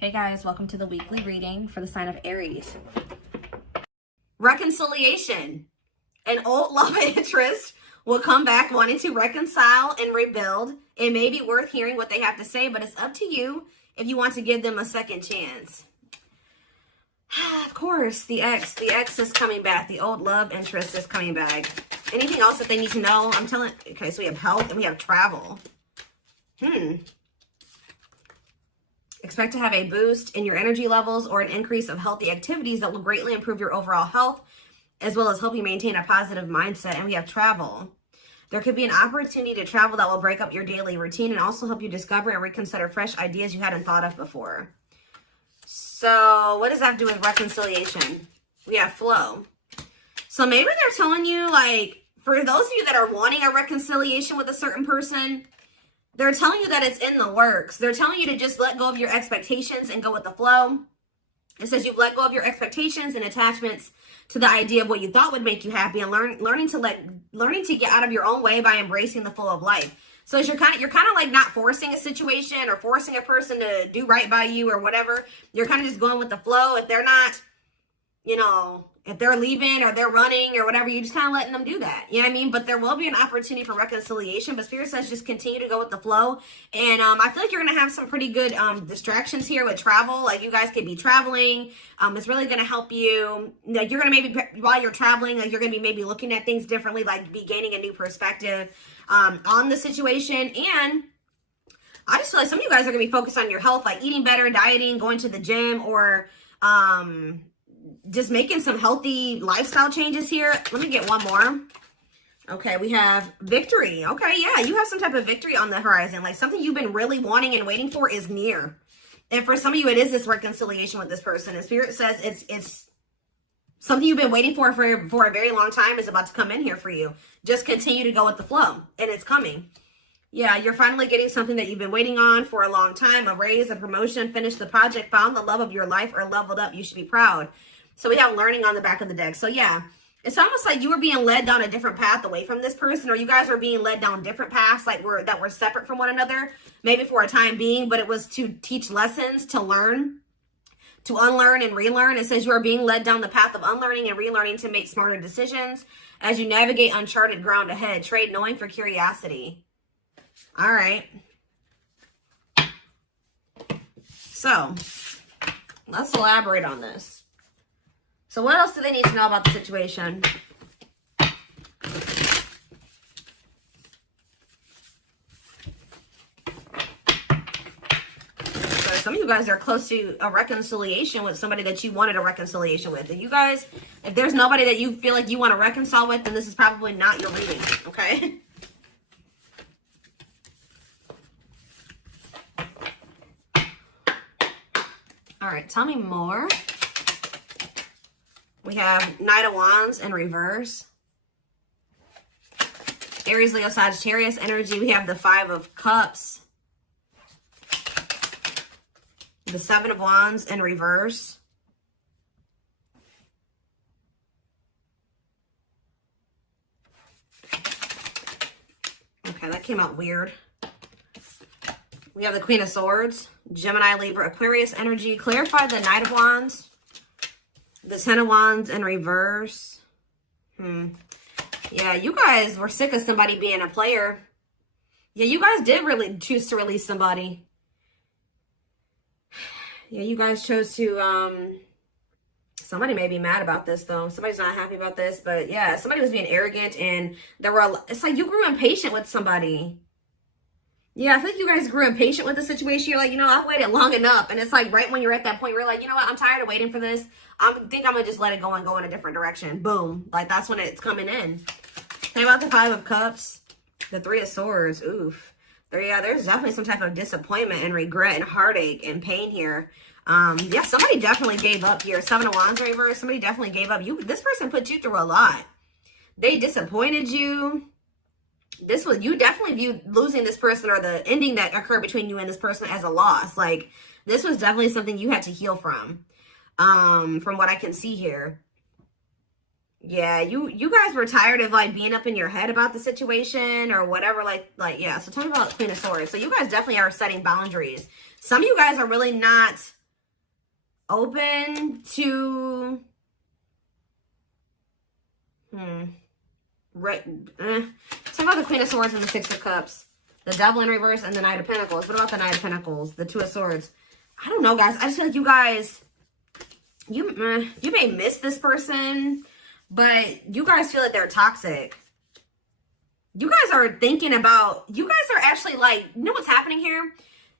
Hey guys, welcome to the weekly reading for the sign of Aries. Reconciliation. An old love interest will come back wanting to reconcile and rebuild. It may be worth hearing what they have to say, but it's up to you if you want to give them a second chance. Of course, the ex is coming back. The old love interest is coming back. Anything else that they need to know? Okay, so we have health and we have travel. Expect to have a boost in your energy levels or an increase of healthy activities that will greatly improve your overall health, as well as help you maintain a positive mindset. And we have travel. There could be an opportunity to travel that will break up your daily routine and also help you discover and reconsider fresh ideas you hadn't thought of before. So what does that have to do with reconciliation? We have flow. So maybe they're telling you, like, for those of you that are wanting a reconciliation with a certain person, they're telling you that it's in the works. They're telling you to just let go of your expectations and go with the flow. It says you've let go of your expectations and attachments to the idea of what you thought would make you happy, and learning to get out of your own way by embracing the flow of life. So you're kind of like not forcing a situation or forcing a person to do right by you or whatever. You're kind of just going with the flow. If they're not, if they're leaving or they're running or whatever, you're just kind of letting them do that. You know what I mean? But there will be an opportunity for reconciliation. But Spirit says just continue to go with the flow. And I feel like you're going to have some pretty good distractions here with travel. Like you guys could be traveling. It's really going to help you. Like you're going to maybe, while you're traveling, like you're going to be maybe looking at things differently, like be gaining a new perspective on the situation. And I just feel like some of you guys are going to be focused on your health, like eating better, dieting, going to the gym, or just making some healthy lifestyle changes here. Let me get one more. Okay, we have victory. Okay, yeah, you have some type of victory on the horizon. Like something you've been really wanting and waiting for is near. And for some of you, it is this reconciliation with this person. And Spirit says it's something you've been waiting for a very long time is about to come in here for you. Just continue to go with the flow, and it's coming. Yeah, you're finally getting something that you've been waiting on for a long time. A raise, a promotion, finished the project, found the love of your life, or leveled up. You should be proud. So we have learning on the back of the deck. So yeah, it's almost like you were being led down a different path away from this person, or you guys were being led down different paths that were separate from one another, maybe for a time being, but it was to teach lessons, to learn, to unlearn and relearn. It says you are being led down the path of unlearning and relearning to make smarter decisions as you navigate uncharted ground ahead. Trade knowing for curiosity. All right. So let's elaborate on this. So what else do they need to know about the situation? So some of you guys are close to a reconciliation with somebody that you wanted a reconciliation with. And you guys, if there's nobody that you feel like you want to reconcile with, then this is probably not your reading, okay? All right, tell me more. We have Knight of Wands in reverse. Aries, Leo, Sagittarius energy. We have the Five of Cups. The Seven of Wands in reverse. Okay, that came out weird. We have the Queen of Swords. Gemini, Libra, Aquarius energy. Clarify the Knight of Wands. The Ten of Wands in reverse. Yeah, you guys were sick of somebody being a player. Yeah, you guys did really choose to release somebody. Yeah, you guys chose to, somebody may be mad about this though. Somebody's not happy about this, but yeah, somebody was being arrogant and it's like you grew impatient with somebody. Yeah, I think you guys grew impatient with the situation. You're like, I've waited long enough. And it's like right when you're at that point, you're like, you know what? I'm tired of waiting for this. I think I'm going to just let it go and go in a different direction. Boom. Like that's when it's coming in. Think about the Five of Cups. The Three of Swords. Oof. There's definitely some type of disappointment and regret and heartache and pain here. Yeah, somebody definitely gave up here. Seven of Wands reverse. Somebody definitely gave up. This person put you through a lot. They disappointed you. You definitely viewed losing this person or the ending that occurred between you and this person as a loss. Like this was definitely something you had to heal from what I can see here. Yeah, you guys were tired of like being up in your head about the situation or whatever. Yeah. So tell me about Queen of Swords. So you guys definitely are setting boundaries. Some of you guys are really not open to right. Talk about the Queen of Swords and the Six of Cups, the Devil in reverse, and the Knight of Pentacles. What about the Knight of Pentacles, the Two of Swords? I don't know, guys. I just feel like you guys, you may miss this person, but you guys feel like they're toxic. You guys are thinking about, you guys are actually like, you know what's happening here?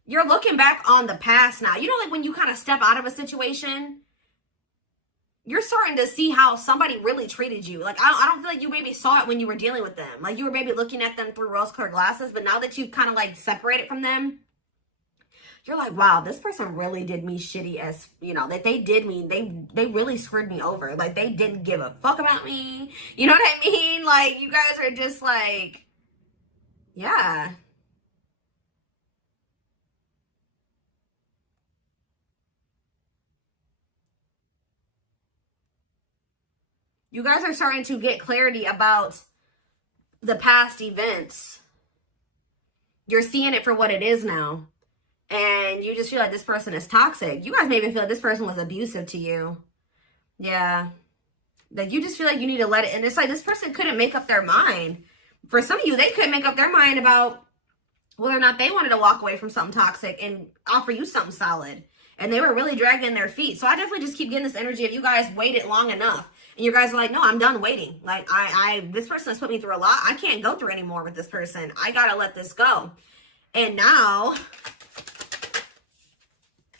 You're looking back on the past now. You know, like when you kind of step out of a situation, you're starting to see how somebody really treated you. Like, I don't feel like you maybe saw it when you were dealing with them. Like, you were maybe looking at them through rose-colored glasses, but now that you've kind of like separated from them, you're like, wow, this person really did me shitty as, you know, that they did me. They really screwed me over. Like, they didn't give a fuck about me. You know what I mean? Like, you guys are just like, yeah. You guys are starting to get clarity about the past events. You're seeing it for what it is now. And you just feel like this person is toxic. You guys maybe feel like this person was abusive to you. Yeah. Like, you just feel like you need to let it. And it's like this person couldn't make up their mind. For some of you, they couldn't make up their mind about whether or not they wanted to walk away from something toxic and offer you something solid. And they were really dragging their feet. So I definitely just keep getting this energy of you guys waited long enough. And you guys are like, no, I'm done waiting. Like, this person has put me through a lot. I can't go through anymore with this person. I got to let this go. And now,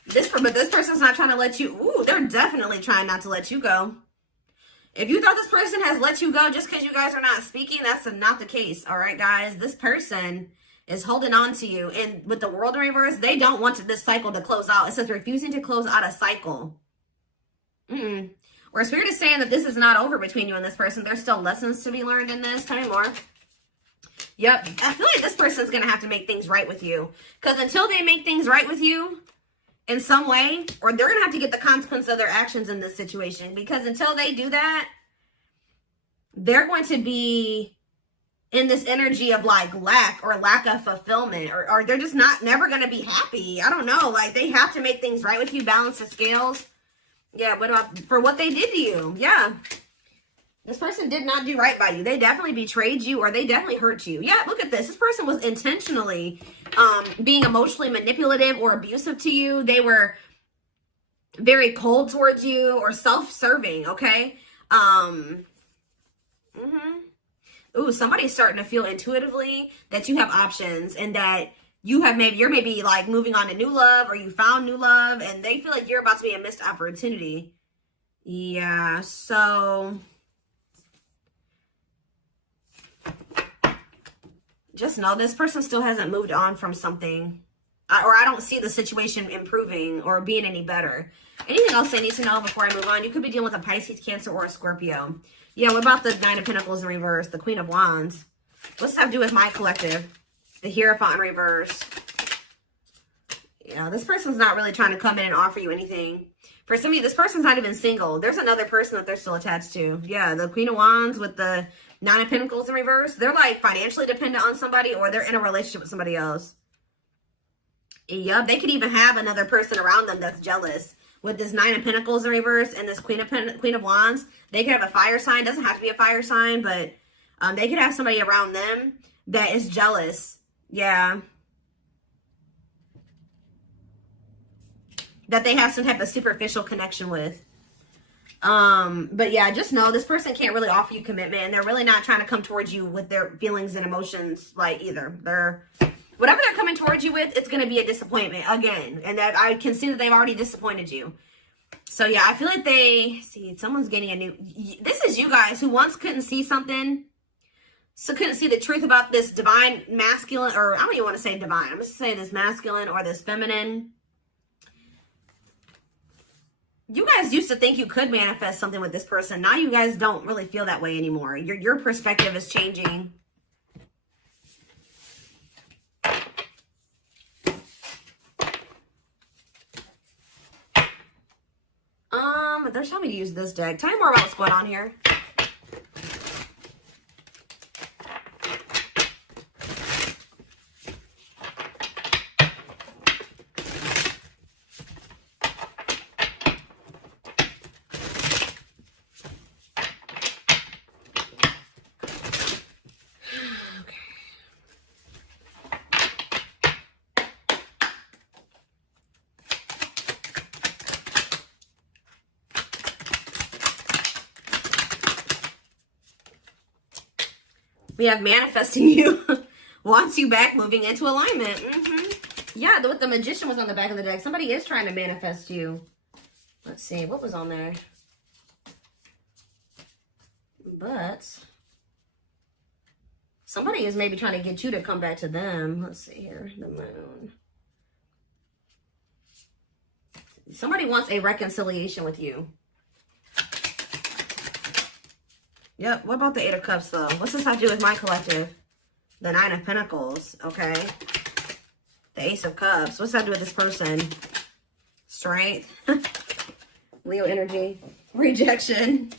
this person's not trying to let you, ooh, they're definitely trying not to let you go. If you thought this person has let you go just because you guys are not speaking, that's not the case. All right, guys, this person is holding on to you. And with the World in reverse, they don't want this cycle to close out. It says refusing to close out a cycle. Or Spirit is saying that this is not over between you and this person. There's still lessons to be learned in this. Tell me more. Yep. I feel like this person's going to have to make things right with you. Because until they make things right with you in some way, or they're going to have to get the consequence of their actions in this situation. Because until they do that, they're going to be in this energy of like lack of fulfillment. Or they're just never going to be happy. I don't know. Like, they have to make things right with you. Balance the scales. Yeah, what about for what they did to you? Yeah. This person did not do right by you. They definitely betrayed you, or they definitely hurt you. Yeah, look at this. This person was intentionally being emotionally manipulative or abusive to you. They were very cold towards you or self-serving, okay? Ooh, somebody's starting to feel intuitively that you have options and that you're maybe like moving on to new love, or you found new love, and they feel like you're about to be a missed opportunity. Yeah, so just know this person still hasn't moved on from something, or I don't see the situation improving or being any better. Anything else I need to know before I move on? You could be dealing with a Pisces, Cancer, or a Scorpio. Yeah, what about the Nine of Pentacles in reverse, the Queen of Wands? What's that have to do with my collective? The Hierophant in reverse. Yeah, this person's not really trying to come in and offer you anything. For some of you, this person's not even single. There's another person that they're still attached to. Yeah, the Queen of Wands with the Nine of Pentacles in reverse. They're like financially dependent on somebody, or they're in a relationship with somebody else. Yep, they could even have another person around them that's jealous. With this Nine of Pentacles in reverse and this Queen of Wands, they could have a fire sign. Doesn't have to be a fire sign, but they could have somebody around them that is jealous. Yeah. That they have some type of superficial connection with. But yeah, just know this person can't really offer you commitment, and they're really not trying to come towards you with their feelings and emotions like either. Whatever they're coming towards you with, it's going to be a disappointment again. And that I can see that they've already disappointed you. So yeah, I feel like someone's getting a new, this is you guys who once couldn't see something. So couldn't see the truth about this divine masculine, or I don't even want to say divine. I'm just saying this masculine or this feminine. You guys used to think you could manifest something with this person. Now you guys don't really feel that way anymore. Your perspective is changing. They're telling me to use this deck. Tell me more about what's going on here. We have manifesting you. Wants you back, moving into alignment. Yeah, the Magician was on the back of the deck. Somebody is trying to manifest you. Let's see. What was on there? But somebody is maybe trying to get you to come back to them. Let's see here. The Moon. Somebody wants a reconciliation with you. Yep. What about the Eight of Cups, though? What's this have to do with my collective? The Nine of Pentacles. Okay. The Ace of Cups. What's that do with this person? Strength. Leo energy. Rejection.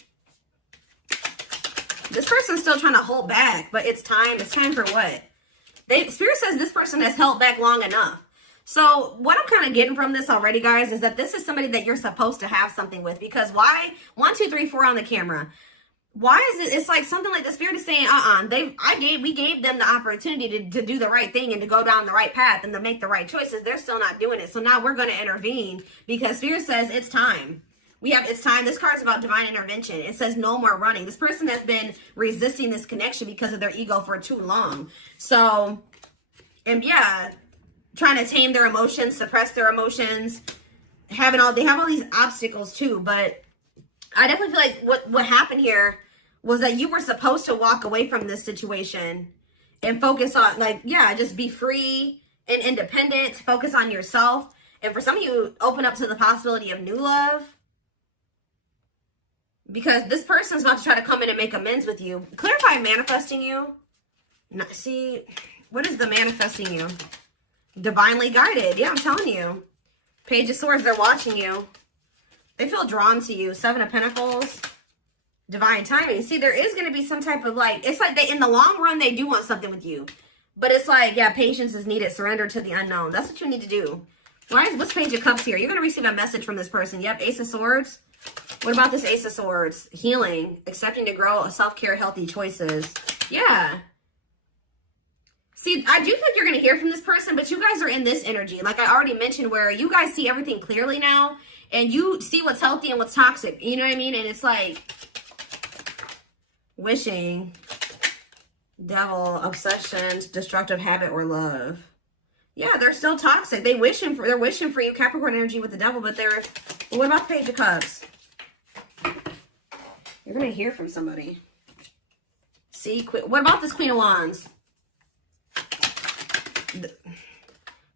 This person's still trying to hold back, but it's time. It's time for what? Spirit says this person has held back long enough. So what I'm kind of getting from this already, guys, is that this is somebody that you're supposed to have something with. Because why? 1, 2, 3, 4 on the camera. Why is it? It's like something like the Spirit is saying, we gave them the opportunity to do the right thing and to go down the right path and to make the right choices. They're still not doing it. So now we're going to intervene because Spirit says it's time. It's time. This card is about divine intervention. It says no more running. This person has been resisting this connection because of their ego for too long. So, and yeah, trying to tame their emotions, suppress their emotions, they have all these obstacles too. But I definitely feel like what happened here was that you were supposed to walk away from this situation and focus on, just be free and independent, focus on yourself. And for some of you, open up to the possibility of new love. Because this person's about to try to come in and make amends with you. Clarify manifesting you. See, what is the manifesting you? Divinely guided. Yeah, I'm telling you. Page of Swords, they're watching you. They feel drawn to you. Seven of Pentacles. Divine timing. See, there is going to be some type of it's like in the long run, they do want something with you. But it's like, yeah, patience is needed. Surrender to the unknown. That's what you need to do. What's Page of Cups here? You're going to receive a message from this person. Yep, Ace of Swords. What about this Ace of Swords? Healing, accepting to grow, self-care, healthy choices. Yeah. See, I do think you're going to hear from this person, but you guys are in this energy. Like I already mentioned, where you guys see everything clearly now, and you see what's healthy and what's toxic. You know what I mean? And it's like wishing, devil, obsession, destructive habit, or love. Yeah, they're still toxic. They're wishing for you, Capricorn energy with the devil, but what about the Page of Cups? You're going to hear from somebody. See, what about this Queen of Wands?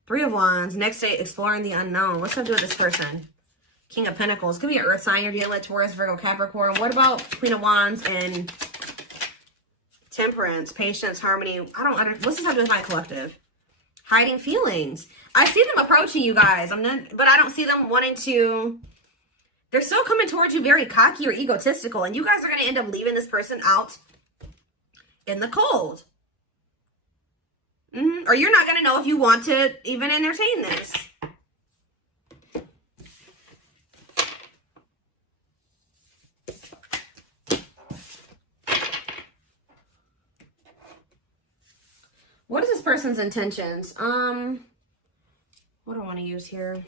Three of Wands. Next day, exploring the unknown. What's that do with this person? King of Pentacles. Could be an earth sign you're dealing with, Taurus, Virgo, Capricorn. What about Queen of Wands and Temperance, patience, harmony? What's this have to do with my collective? Hiding feelings. I see them approaching you guys. But I don't see them wanting to. They're still coming towards you very cocky or egotistical. And you guys are going to end up leaving this person out in the cold. Or you're not going to know if you want to even entertain this. What is this person's intentions? What do I want to use here?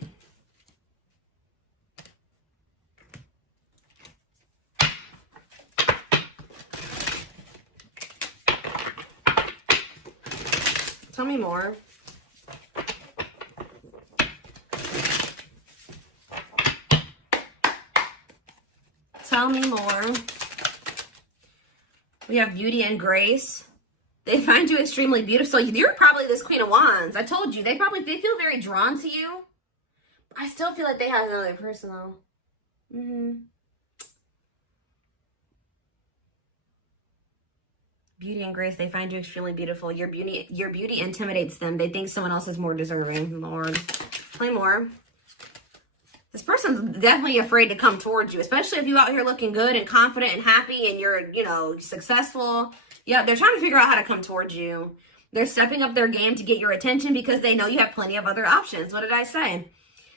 Tell me more. Tell me more. We have beauty and grace. They find you extremely beautiful. So you're probably this Queen of Wands. I told you. They feel very drawn to you. I still feel like they have another person though. Beauty and grace, they find you extremely beautiful. Your beauty intimidates them. They think someone else is more deserving. Lord. Play more. This person's definitely afraid to come towards you, especially if you're out here looking good and confident and happy and you're, successful. Yeah, they're trying to figure out how to come towards you. They're stepping up their game to get your attention because they know you have plenty of other options. What did I say?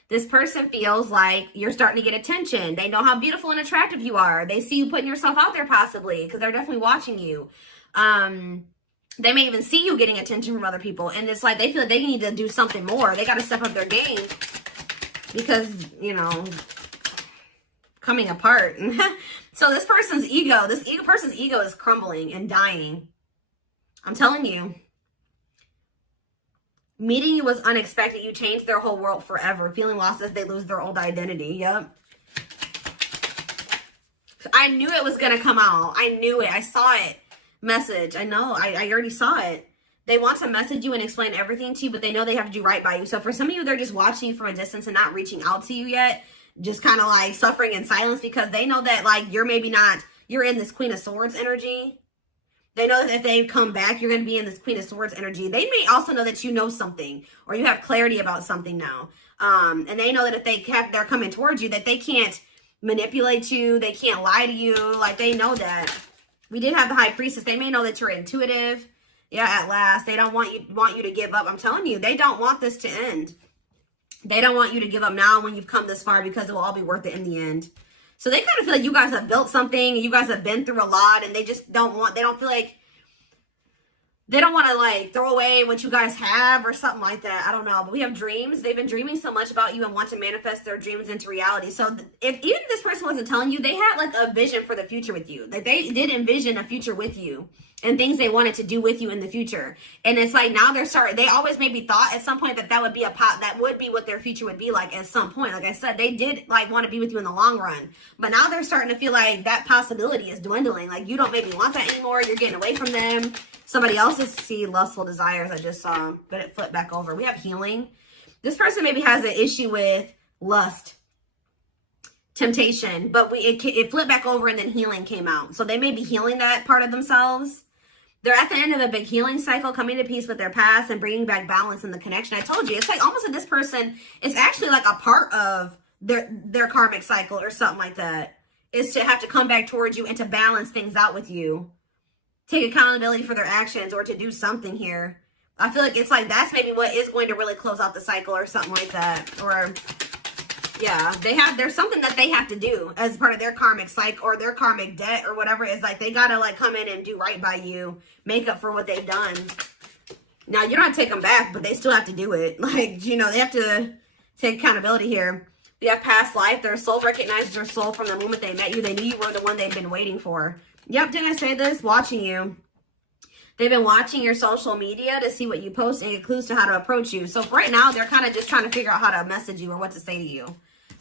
This person feels like you're starting to get attention. They know how beautiful and attractive you are. They see you putting yourself out there possibly because they're definitely watching you. They may even see you getting attention from other people. And it's like they feel like they need to do something more. They got to step up their game because, coming apart. So this person's ego is crumbling and dying. I'm telling you. Meeting you was unexpected. You changed their whole world forever. Feeling lost as they lose their old identity. Yep. I knew it was going to come out. I knew it. I saw it. Message. I know. I already saw it. They want to message you and explain everything to you, but they know they have to do right by you. So for some of you, they're just watching you from a distance and not reaching out to you yet. Just kind of like suffering in silence because they know that like you're maybe not, you're in this Queen of Swords energy. They know that if they come back, you're going to be in this Queen of Swords energy. They may also know that you know something or you have clarity about something now. And they know that if they're coming towards you, that they can't manipulate you. They can't lie to you. Like, they know that. We did have the High Priestess. They may know that you're intuitive. Yeah, at last. They don't want you to give up. I'm telling you, they don't want this to end. They don't want you to give up now when you've come this far because it will all be worth it in the end. So they kind of feel like you guys have built something, you guys have been through a lot, and they just don't want to like throw away what you guys have or something like that. I don't know, but we have dreams. They've been dreaming so much about you and want to manifest their dreams into reality. So if even this person wasn't telling you, they had like a vision for the future with you. Like they did envision a future with you and things they wanted to do with you in the future. And it's like now they always maybe thought at some point that would be that would be what their future would be like at some point. Like I said, they did like want to be with you in the long run, but now they're starting to feel like that possibility is dwindling. Like you don't maybe want that anymore. You're getting away from them. Somebody else's lustful desires I just saw, but it flipped back over. We have healing. This person maybe has an issue with lust, temptation, but it flipped back over and then healing came out. So they may be healing that part of themselves. They're at the end of a big healing cycle, coming to peace with their past and bringing back balance in the connection. I told you, it's like almost that this person is actually like a part of their karmic cycle or something like that. Is to have to come back towards you and to balance things out with you. Take accountability for their actions or to do something here. I feel like it's like that's maybe what is going to really close out the cycle or something like that. Or yeah, there's something that they have to do as part of their karmic cycle or their karmic debt or whatever it is. Like they gotta like come in and do right by you, make up for what they've done. Now you don't have to take them back, but they still have to do it. Like, you know, they have to take accountability here. We have past life. Their soul recognizes their soul from the moment they met you. They knew you were the one they've been waiting for. Yep, didn't I say this? Watching you. They've been watching your social media to see what you post and get clues to how to approach you. So for right now, they're kind of just trying to figure out how to message you or what to say to you.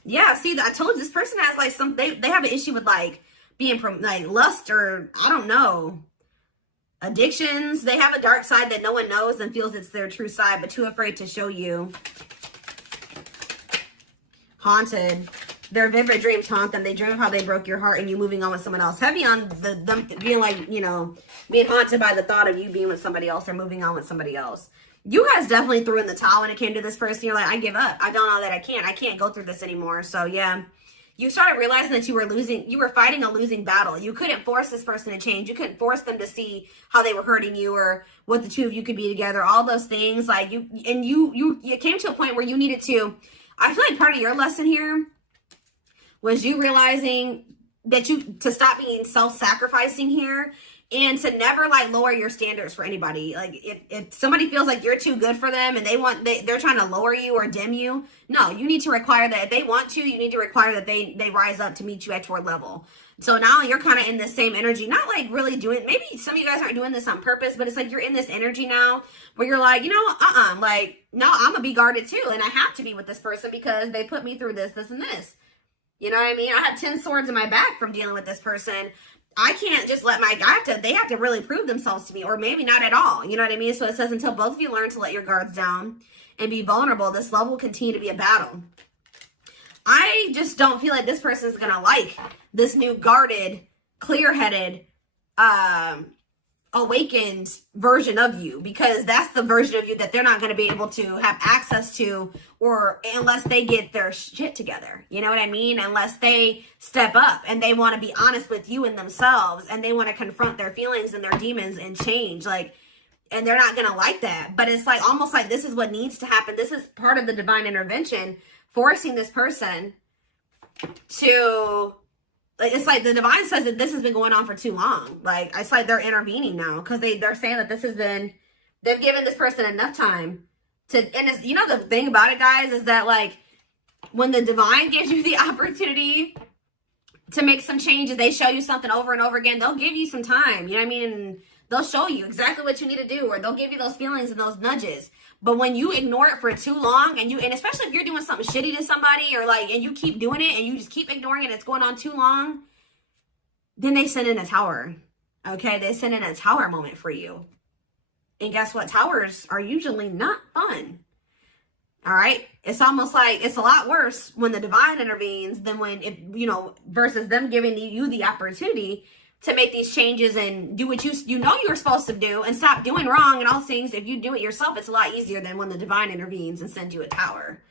Yeah, see, I told you this person has like they have an issue with like being like lust or I don't know, addictions. They have a dark side that no one knows and feels it's their true side, but too afraid to show you. Haunted. Their vivid dreams haunt them. They dream of how they broke your heart and you moving on with someone else. Heavy on them being like, you know, being haunted by the thought of you being with somebody else or moving on with somebody else. You guys definitely threw in the towel when it came to this person. You're like, I give up. I don't know that I can't go through this anymore. So yeah, you started realizing that you were fighting a losing battle. You couldn't force this person to change. You couldn't force them to see how they were hurting you or what the two of you could be together. All those things like you came to a point where you needed to, I feel like part of your lesson here was you realizing that to stop being self-sacrificing here and to never like lower your standards for anybody. Like if somebody feels like you're too good for them and they're trying to lower you or dim you, no, you need to require that if they want to, you need to require that they rise up to meet you at your level. So now you're kind of in the same energy, not like really doing, maybe some of you guys aren't doing this on purpose, but it's like you're in this energy now where you're like, you know, like, no, I'm gonna be guarded too. And I have to be with this person because they put me through this, and this. You know what I mean? I have 10 swords in my back from dealing with this person. I can't just let they have to really prove themselves to me, or maybe not at all. You know what I mean? So it says, until both of you learn to let your guards down and be vulnerable, this love will continue to be a battle. I just don't feel like this person is going to like this new guarded, clear-headed, awakened version of you, because that's the version of you that they're not going to be able to have access to, or unless they get their shit together. You know what I mean? Unless they step up and they want to be honest with you and themselves, and they want to confront their feelings and their demons and change, like, and they're not going to like that. But it's like almost like this is what needs to happen. This is part of the divine intervention, forcing this person to, like, it's like the divine says that this has been going on for too long. Like, it's like they're intervening now because they're saying that this has been, they've given this person enough time to, and it's, you know, the thing about it, guys, is that like when the divine gives you the opportunity to make some changes, they show you something over and over again, they'll give you some time. You know what I mean? And They'll show you exactly what you need to do, or they'll give you those feelings and those nudges. But when you ignore it for too long, and especially if you're doing something shitty to somebody, or like, and you keep doing it and you just keep ignoring it, and it's going on too long, then they send in a tower. Okay, they send in a tower moment for you. And guess what? Towers are usually not fun. All right. It's almost like it's a lot worse when the divine intervenes than when, versus them giving you the opportunity to make these changes and do what you know you're supposed to do and stop doing wrong and all things. If you do it yourself, it's a lot easier than when the divine intervenes and sends you a tower.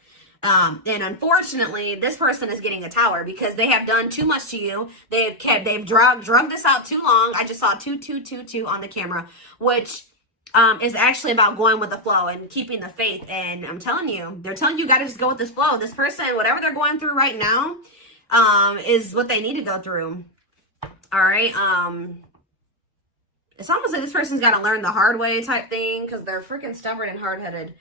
And unfortunately, this person is getting a tower because they have done too much to you. They've drugged this out too long. I just saw 2222 on the camera, which is actually about going with the flow and keeping the faith. And I'm telling you, they're telling you got to just go with this flow. This person, whatever they're going through right now, is what they need to go through. All right. It's almost like this person's got to learn the hard way type thing because they're freaking stubborn and hard-headed.